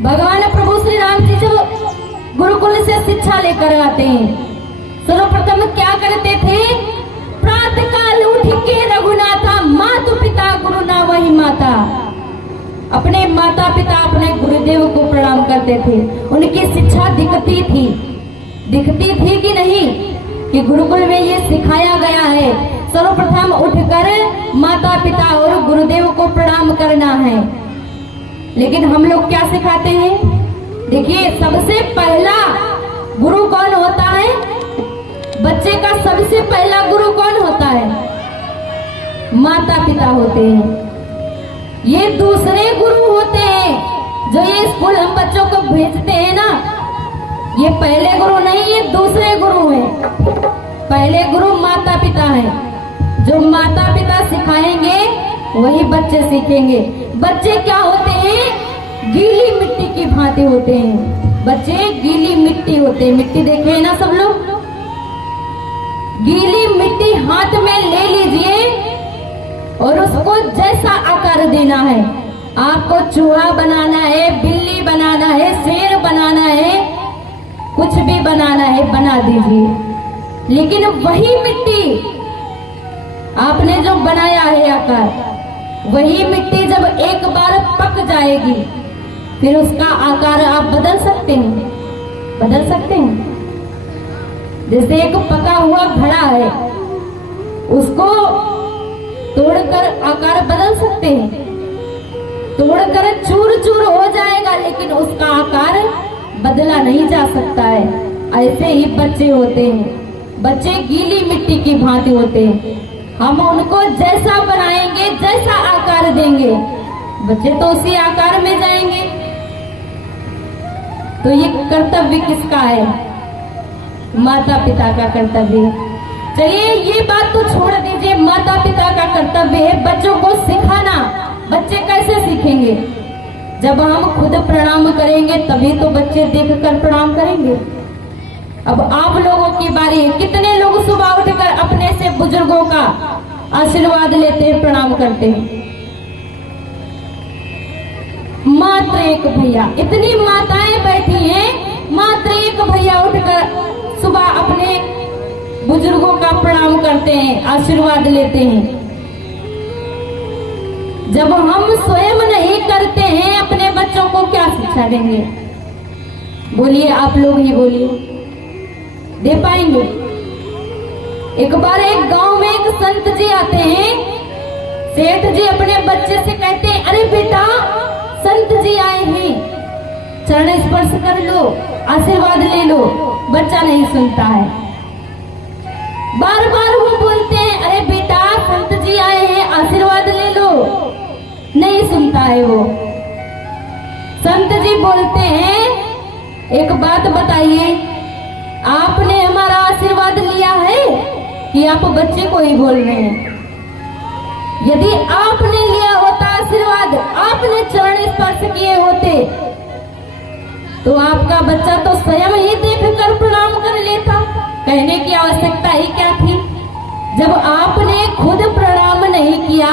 भगवान प्रभु श्री राम जी जब गुरुकुल से शिक्षा लेकर आते हैं, सर्वप्रथम क्या करते थे? प्रातः काल उठ के रघुनाथा मातु पिता गुरु ना वही माता, अपने माता पिता अपने गुरुदेव को प्रणाम करते थे। उनकी शिक्षा दिखती थी कि नहीं कि गुरुकुल में ये सिखाया गया है सर्वप्रथम उठकर माता पिता और गुरुदेव को प्रणाम करना है। लेकिन हम लोग क्या सिखाते हैं? देखिए, सबसे पहला गुरु कौन होता है? बच्चे का सबसे पहला गुरु कौन होता है? माता पिता होते हैं। ये दूसरे गुरु होते हैं जो ये स्कूल हम बच्चों को भेजते हैं ना, ये पहले गुरु नहीं, ये दूसरे गुरु हैं। पहले गुरु माता पिता हैं। जो माता पिता सिखाएंगे वही बच्चे सीखेंगे। बच्चे क्या होते हैं? गीली मिट्टी की भांति होते हैं। बच्चे गीली मिट्टी होते हैं। मिट्टी देखे हैं ना सब लोग? गीली मिट्टी हाथ में ले लीजिए और उसको जैसा आकार देना है, आपको चूहा बनाना है, बिल्ली बनाना है, शेर बनाना है, कुछ भी बनाना है बना दीजिए। लेकिन वही मिट्टी आपने जो बनाया है आकार, वही मिट्टी जब एक बार पक जाएगी फिर उसका आकार आप बदल सकते हैं। जैसे एक पका हुआ घड़ा है, उसको तोड़कर आकार बदल सकते हैं। तोड़कर चूर चूर हो जाएगा लेकिन उसका आकार बदला नहीं जा सकता है। ऐसे ही बच्चे होते हैं। बच्चे गीली मिट्टी की भांति होते हैं। हम उनको जैसा बनाएंगे, जैसा आकार देंगे, बच्चे तो उसी आकार में जाएंगे। तो ये कर्तव्य किसका है? माता पिता का कर्तव्य है। चलिए ये बात तो छोड़ दीजिए, माता पिता का कर्तव्य है बच्चों को सिखाना। बच्चे कैसे सीखेंगे? जब हम खुद प्रणाम करेंगे तभी तो बच्चे देखकर प्रणाम करेंगे। अब आप लोगों की बारी है। कितने लोग सुबह उठकर अपने से बुजुर्गों का आशीर्वाद लेते हैं, प्रणाम करते हैं? मात्र एक भैया। इतनी माताएं बैठी हैं, मात्र एक भैया उठकर सुबह अपने बुजुर्गों का प्रणाम करते हैं, आशीर्वाद लेते हैं। जब हम स्वयं नहीं करते हैं अपने बच्चों को क्या शिक्षा देंगे? बोलिए, आप लोग ही बोलिए, दे पाएंगे? एक बार एक गांव में एक संत जी आते हैं। सेठ जी अपने बच्चे से कहते हैं, अरे बेटा, संत जी आए हैं, चरण स्पर्श कर लो, आशीर्वाद ले लो। बच्चा नहीं सुनता है। बार बार वो बोलते हैं, अरे बेटा, संत जी आए हैं, आशीर्वाद ले लो। नहीं सुनता है वो। संत जी बोलते हैं, एक बात बताइए, आपने हमारा आशीर्वाद लिया है कि आप बच्चे को ही बोल रहे हैं? यदि आपने लिया होता आशीर्वाद, आपने चरण स्पर्श किए होते, तो आपका बच्चा तो स्वयं ही देखकर प्रणाम कर लेता। कहने की आवश्यकता ही क्या थी? जब आपने खुद प्रणाम नहीं किया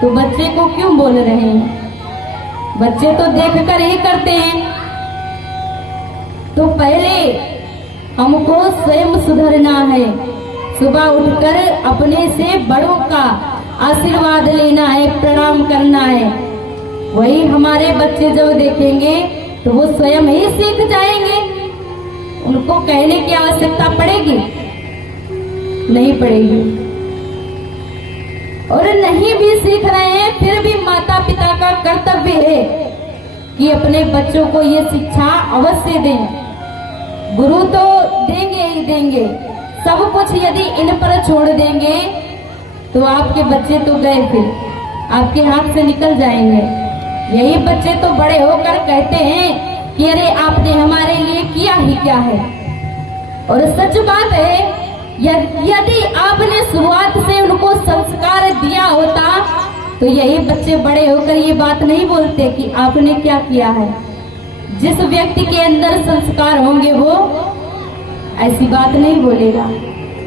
तो बच्चे को क्यों बोल रहे हैं? बच्चे तो देखकर ही करते हैं। तो पहले हमको स्वयं सुधरना है। सुबह उठकर अपने से बड़ों का आशीर्वाद लेना है, प्रणाम करना है। वही हमारे बच्चे जब देखेंगे तो वो स्वयं ही सीख जाएंगे। उनको कहने की आवश्यकता पड़ेगी? नहीं पड़ेगी। और नहीं भी सीख रहे हैं फिर भी माता पिता का कर्तव्य है कि अपने बच्चों को ये शिक्षा अवश्य दें। गुरु तो देंगे ही देंगे, सब कुछ यदि इन पर छोड़ देंगे तो आपके बच्चे तो गए, फिर आपके हाथ से निकल जाएंगे। यही बच्चे तो बड़े होकर कहते हैं कि अरे आपने हमारे लिए किया ही क्या है। और सच बात है, यदि आपने शुरुआत से उनको संस्कार दिया होता तो यही बच्चे बड़े होकर ये बात नहीं बोलते कि आपने क्या किया है। जिस व्यक्ति के अंदर संस्कार होंगे वो ऐसी बात नहीं बोलेगा।